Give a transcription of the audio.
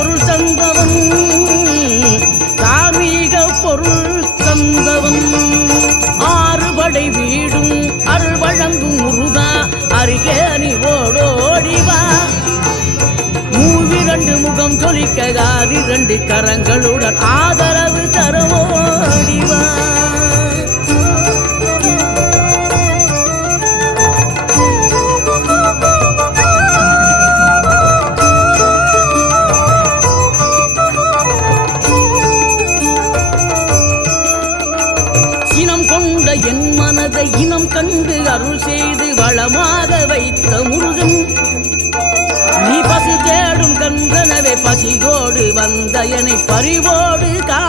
பொருள் தந்தவன் தாமீக பொருள் தந்தவன் ஆறுபடை வீடும் அருள் வழங்கும் முருகா அருகே நீ ஓடோடிவா மூவிரண்டு முகம் சொலிக்க ஆறிரண்டு கரங்களுடன் ஆதரவு தரவோடிவா இனம் கொண்ட என் மனதை இனம் கண்டு அருள் செய்து வளமாக வைத்த முருகன் நீ பசி தேடும் கன்றனவே பசியோடு வந்த என்னை பறிவோடு